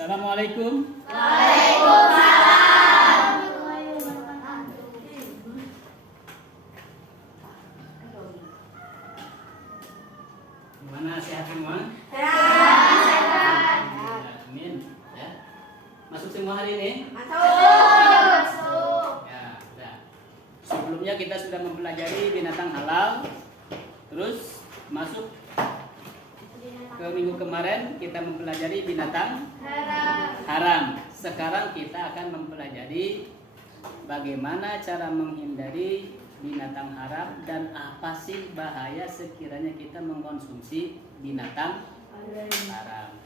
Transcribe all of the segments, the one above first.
Assalamualaikum. Waalaikumsalam. Gimana, sehat semua? Sehat. Amin. Ya. Masuk semua hari ini? Masuk. Ya, sudah. Sebelumnya kita sudah mempelajari binatang halal. Terus masuk ke minggu kemarin kita mempelajari binatang haram. Sekarang kita akan mempelajari bagaimana cara menghindari binatang haram dan apa sih bahaya sekiranya kita mengkonsumsi binatang haram.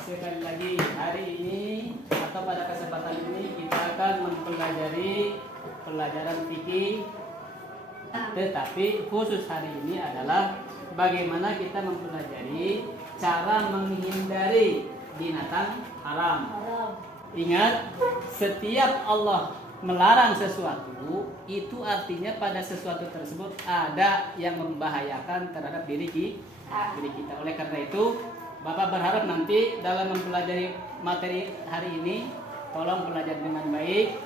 Sekali lagi hari ini atau pada kesempatan ini kita akan mempelajari pelajaran fikih, tetapi khusus hari ini adalah bagaimana kita mempelajari cara menghindari binatang haram. Ingat, setiap Allah melarang sesuatu, itu artinya pada sesuatu tersebut ada yang membahayakan terhadap diri kita. Oleh karena itu, Bapak berharap nanti dalam mempelajari materi hari ini, tolong pelajari dengan baik.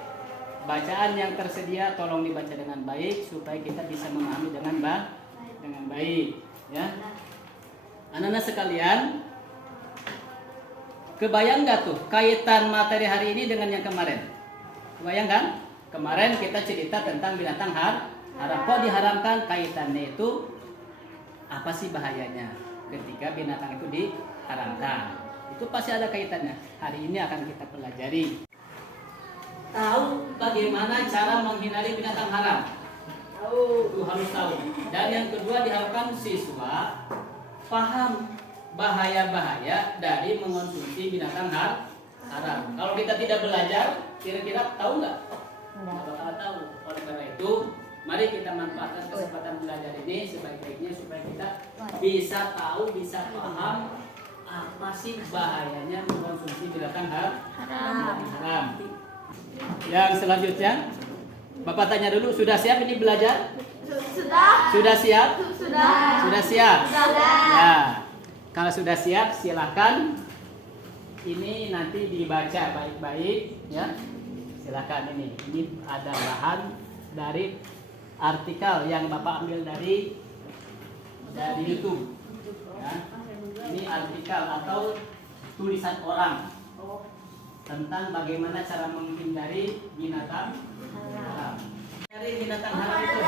Bacaan yang tersedia tolong dibaca dengan baik supaya kita bisa memahami dengan baik. Ya, anak-anak sekalian, kebayang nggak tuh kaitan materi hari ini dengan yang kemarin? Kebayang kan? Kemarin kita cerita tentang binatang haram. Kok diharamkan? Kaitannya itu apa sih bahayanya ketika binatang itu diharamkan? Itu pasti ada kaitannya. Hari ini akan kita pelajari. Tahu bagaimana cara menghindari binatang haram? Itu harus tahu. Dan yang kedua, diharapkan siswa paham bahaya-bahaya dari mengonsumsi binatang haram. Kalau kita tidak belajar, kira-kira tahu nggak? Nggak bakal tahu. Oleh karena itu, mari kita manfaatkan kesempatan belajar ini sebaik-baiknya supaya kita bisa tahu, bisa paham apa sih bahayanya mengkonsumsi binatang haram. Yang selanjutnya, Bapak tanya dulu, sudah siap ini belajar? Sudah siap? Sudah siap? Ya. Kalau sudah siap, silakan. Ini nanti dibaca baik-baik, ya. Silakan ini. Ini ada bahan dari artikel yang Bapak ambil dari YouTube. Ya. Ini artikel atau tulisan orang tentang bagaimana cara menghindari binatang haram. Dari binatang haram itu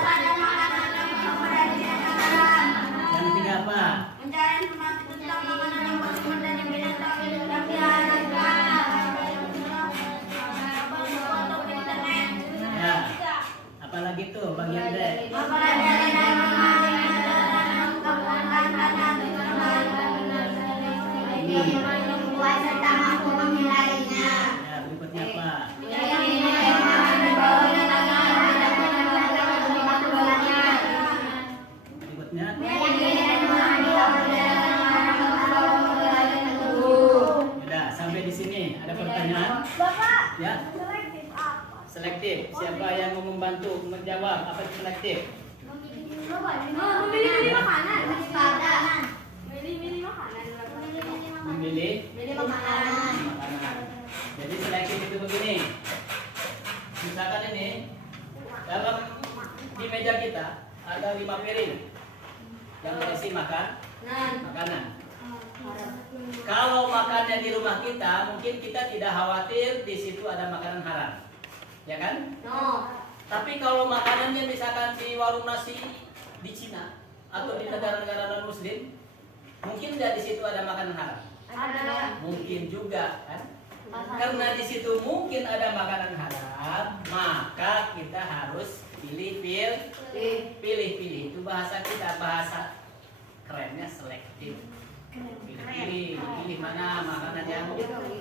yang ketiga apa? Mencari informasi tentang makanan yang bersumber dari binatang yang diharamkan. Ya. Apalagi tuh bagian D. Serta mampu menghindarinya. Ya, berikutnya apa? Berikutnya. Sudah, sampai di sini ada pertanyaan? Bapak, Ya. selektif apa? Selektif. Siapa yang mau membantu menjawab apa itu selektif? Memilih makanan. Memilih makanan. Memilih Memilih makanan. makanan. Jadi selektif itu begini. Misalkan ini dalam di meja kita ada 5 piring yang berisi makanan. Kalau makannya di rumah kita, mungkin kita tidak khawatir di situ ada makanan haram, ya kan? No. Tapi kalau makanannya misalkan di warung nasi di Cina atau di negara-negara non-Muslim, mungkin nggak di situ ada makanan haram? Ada. Mungkin juga, kan? Karena di situ mungkin ada makanan haram, maka kita harus pilih. Itu bahasa kita, bahasa kerennya selektif. Pilih mana makanan yang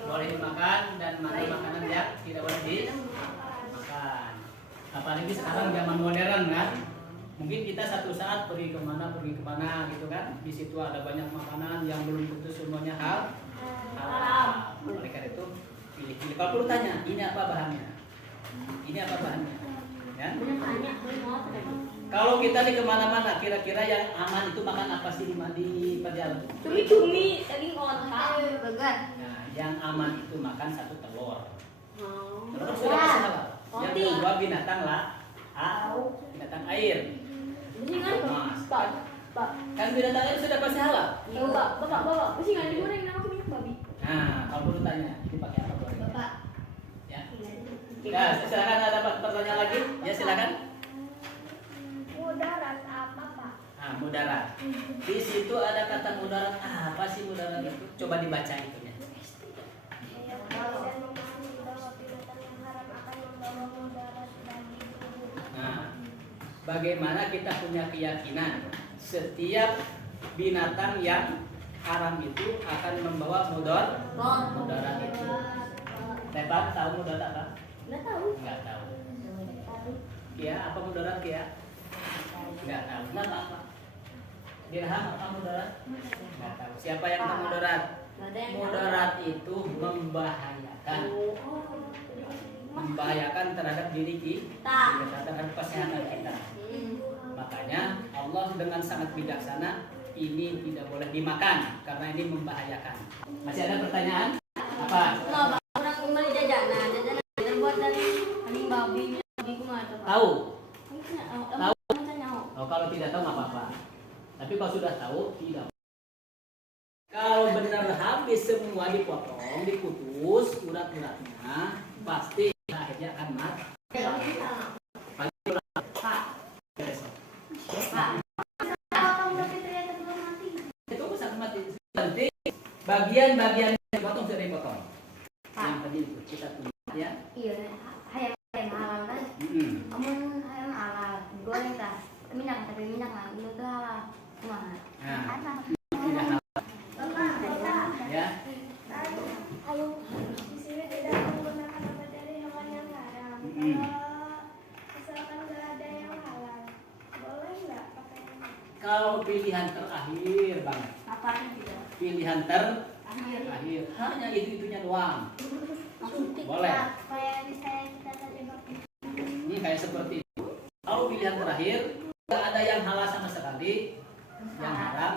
boleh dimakan dan mana makanan yang tidak boleh Apalagi sekarang zaman modern kan. Mungkin kita satu saat pergi kemana gitu kan. Di situ ada banyak makanan yang belum tentu semuanya halal. Oleh karena itu pilih-pilih. Kalau perlu tanya, ini apa bahannya? Ini apa bahannya? Ya? Kalau kita di kemana-mana, kira-kira yang aman itu makan apa sih di perjalanan? Cumi-cumi, daging onta. Nah, yang aman itu makan satu telur. Oh. Telur sudah pasti halal. Yang Roti. kedua binatang binatang air. Ini kan, Mas, Pak. kan binatang air sudah pasti halal. Iya, Bapak. Mesti nggak digoreng nama aku minyak babi. Nah, kalau perlu tanya, ini pakai apa gorengnya? Bapak. Ya. Ya, silakan ada pertanyaan lagi? Ya, silakan. Mudarat apa, Pak? Nah, mudarat. Di situ ada kata mudarat. Apa sih mudarat itu? Coba dibaca itunya. Kalau dan memahami bahwa binatang yang haram akan membawa mudarat bagi tubuh. Nah, bagaimana kita punya keyakinan setiap binatang yang haram itu akan membawa mudarat itu. Lepas tahu mudarat apa? Nggak tahu. Enggak tahu. Ya, apa mudarat ya? Enggak tahu. Kenapa apa? Dirham apa mudarat? Enggak tahu. Siapa yang tahu mudarat? Nggak ada yang tahu. Mudarat itu membahayakan. Membahayakan terhadap diri kita, terhadap kesehatan kita. Makanya Allah dengan sangat bijaksana, ini tidak boleh dimakan karena ini membahayakan. Masih ada pertanyaan? Apa? Nggak, orang kembali jajanan terbuat dari daging babi, babi kumaha tuh, Pak? Tahu? Tahu. Oh, kalau tidak tahu nggak apa-apa. Tapi kalau sudah tahu, tidak. Kalau benar habis semua dipotong, dikutus urat-uratnya, pasti akhirnya akan mati. Itu bisa mati. Nanti bagian-bagian yang dipotong sudah dipotong. Yang tadi itu kita tunggu ya. Iya, hayam halal kan? Amun hayam halal, goreng tah. Minyak tapi minyak lah, itu tuh halal. Kumaha? Nah, tidak halal. Ya. Ayo, di sini tidak menggunakan obat dari hewan yang haram. Misalkan nggak ada yang halal, boleh nggak pakai ini? Kalau pilihan terakhir banget. Apa tidak? Pilihan terakhir hanya itu-itunya doang. Boleh. Kayak misalnya kita tadi Ini kayak seperti itu. Kalau pilihan terakhir nggak ada yang halal sama sekali, yang haram,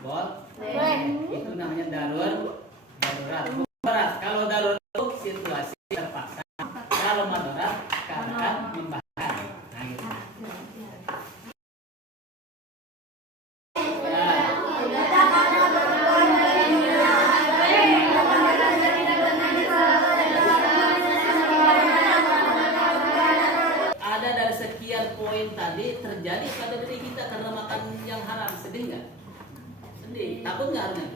boleh. Itu namanya darurat. Kalau darurat itu situasi terpaksa. Kalau darurat keadaan membahayakan. Nah, gitu. Ada dari sekian poin tadi terjadi pada diri kita karena makan yang haram. Sedih nggak? Sedih. Takut nggak harusnya?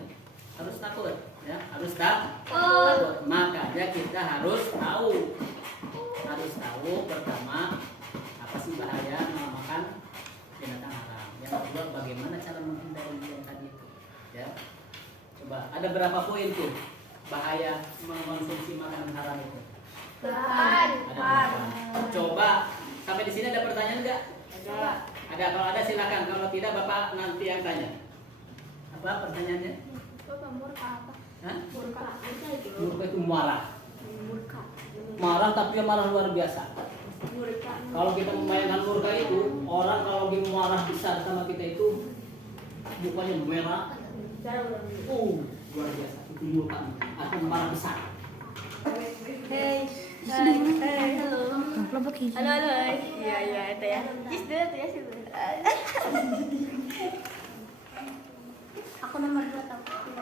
Harus takut, ya. Harus takut. Makanya kita harus tahu. Pertama apa sih bahaya makan binatang haram. Yang kedua bagaimana cara menghindari yang tadi itu. Ya. Coba ada berapa poin tuh bahaya mengkonsumsi makanan haram itu? Ada berapa? Coba sampai di sini ada pertanyaan nggak? Ada. Kalau ada silakan. Kalau tidak bapak nanti yang tanya. Apa pertanyaannya? Bapak murka apa? Hah? Murka. Murka itu marah. Marah tapi marah luar biasa. Kalau kita membayangkan murka itu, orang kalau dia marah besar sama kita itu mukanya merah. Luar biasa. Itu murka atau marah besar. Halo. Halo. Iya, itu ya. Kiss dulu tuh ya sih. Aku nomor 2 tahu. Karena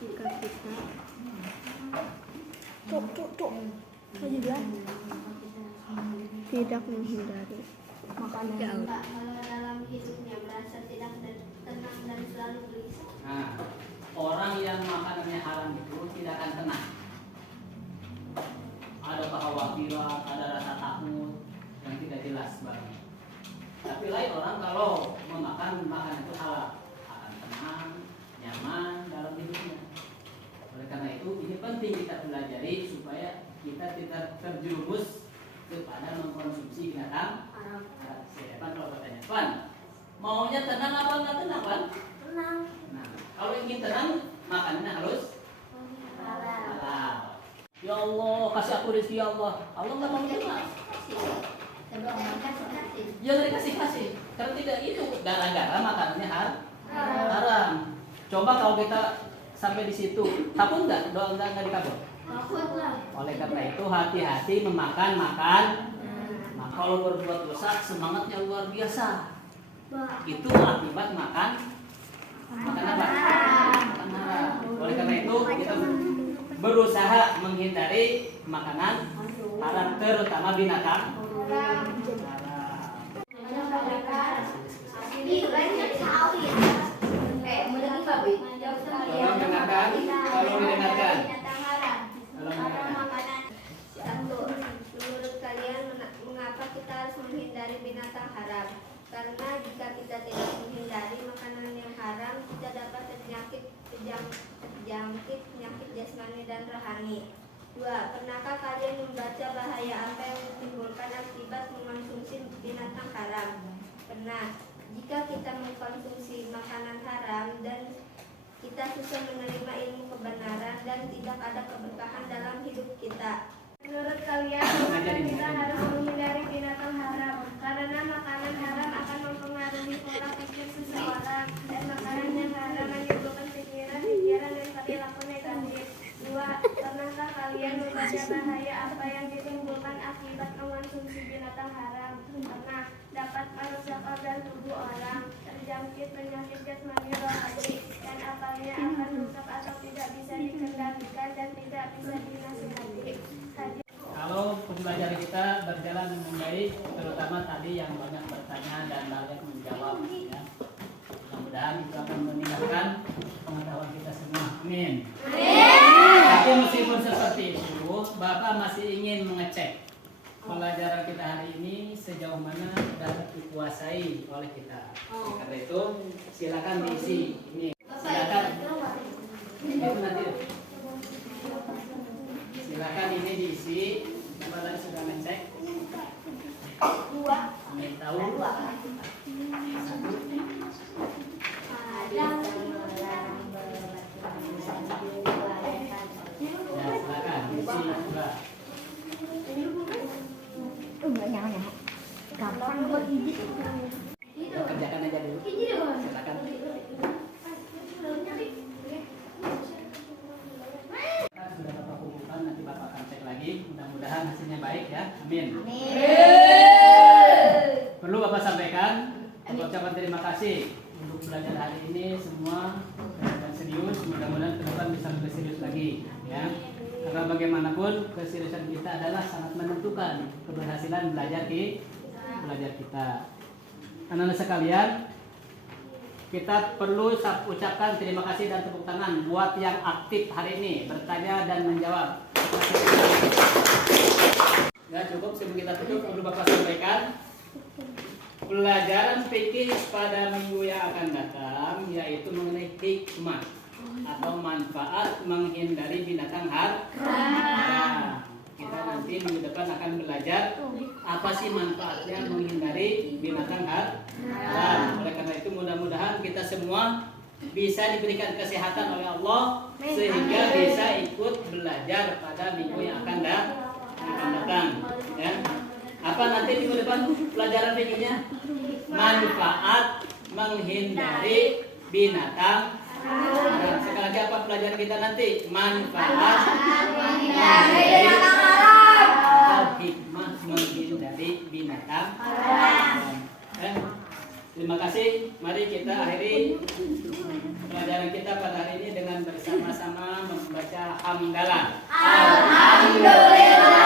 jika kita tidak menghindari makanan yang Pak, kalau dalam hidupnya merasa tidak tenang dan selalu gelisah. Nah, orang yang makanannya haram itu tidak akan tenang. Ada kekhawatiran, ada rasa takut yang tidak jelas bagi. Tapi lain orang kalau memakan makanan itu halal, akan tenang, nyaman dalam hidupnya. Oleh karena itu ini penting kita pelajari supaya kita tidak terjerumus kepada mengkonsumsi binatang haram. Siapa kalau bertanya, Pan, maunya tenang apa enggak tenang, Pan? Tenang. Nah, kalau ingin tenang, makannya harus halal. Ya Allah, kasih aku rezeki ya Allah. Allah nggak mau terima. Ya dari kasih. Kalau tidak itu gara-gara makanannya haram. Coba kalau kita sampai di situ, takut nggak? Doa nggak dikabul? Takut lah. Oleh karena itu hati-hati memakan. Nah, kalau berbuat dosa semangatnya luar biasa. Itu akibat makan apa? Makan haram. Oleh karena itu kita berusaha menghindari makanan haram, terutama binatang haram. Tolong dengarkan. Menurut kalian mengapa kita harus menghindari binatang haram? Karena jika kita tidak menghindari makanan yang haram, kita dapat terjangkit penyakit jasmani dan rohani. 2. Pernahkah kalian membaca bahaya apa yang ditimbulkan akibat mengonsumsi binatang haram? Pernah. Jika kita mengkonsumsi makanan haram dan kita susah menerima ilmu kebenaran dan tidak ada keberkahan dalam hidup kita. Menurut kalian, mengapa kita harus menghindari binatang haram? Karena makanan haram akan mempengaruhi pola pikir seseorang dan makanan yang haram menimbulkan pikiran dan perilaku negatif. 2. Pernahkah kalian membaca bahaya apa yang ditimbulkan akibat mengonsumsi binatang haram? Pernah. Dapat merusak organ tubuh orang, terjangkit penyakit jasmani rohani, dan akalnya akan rusak atau tidak bisa dikendalikan dan tidak bisa dinasihati. Kalau pembelajaran kita berjalan dengan baik, terutama tadi yang banyak bertanya dan banyak menjawab, ya. Mudah-mudahan itu akan meningkatkan pengetahuan kita semua. Amin. Tapi meskipun seperti itu, Bapak masih ingin mengecek pelajaran kita hari ini sejauh mana dapat dikuasai oleh kita. Karena itu silakan diisi. Ini silakan. Itu nanti. Silakan ini diisi. Bapak tadi sudah ngecek. 2. Ingin tahu? 1. Ya, silakan diisi. 2. Gampang buat izin. Kerjakan aja dulu. Silakan. Sudah Bapak kumpulkan, nanti Bapak akan cek lagi. Mudah-mudahan hasilnya baik ya. Amin. Perlu Bapak sampaikan, Bapak ucapkan terima kasih untuk belajar hari ini semua dan serius. Mudah-mudahan ke depan bisa lebih serius lagi ya. Karena bagaimanapun keseriusan kita adalah sangat menentukan keberhasilan belajar kita. Anak-anak sekalian, kita perlu ucapkan terima kasih dan tepuk tangan buat yang aktif hari ini bertanya dan menjawab. Ya cukup, sebelum kita tutup perlu Bapak sampaikan pelajaran fikih pada minggu yang akan datang yaitu mengenai hikmah atau manfaat menghindari binatang haram. Kita nanti minggu depan akan belajar apa sih manfaatnya menghindari binatang haram. Oleh karena itu mudah-mudahan kita semua bisa diberikan kesehatan oleh Allah sehingga bisa ikut belajar pada minggu yang akan datang. Ya. Apa nanti minggu depan pelajaran fikihnya? Manfaat menghindari binatang haram. Sekali lagi apa pelajaran kita nanti? Manfaat menghindari binatang haram. Hikmah menghindari binatang haram. Terima kasih. Mari kita akhiri pelajaran kita pada hari ini dengan bersama-sama membaca hamdalah. Alhamdulillah.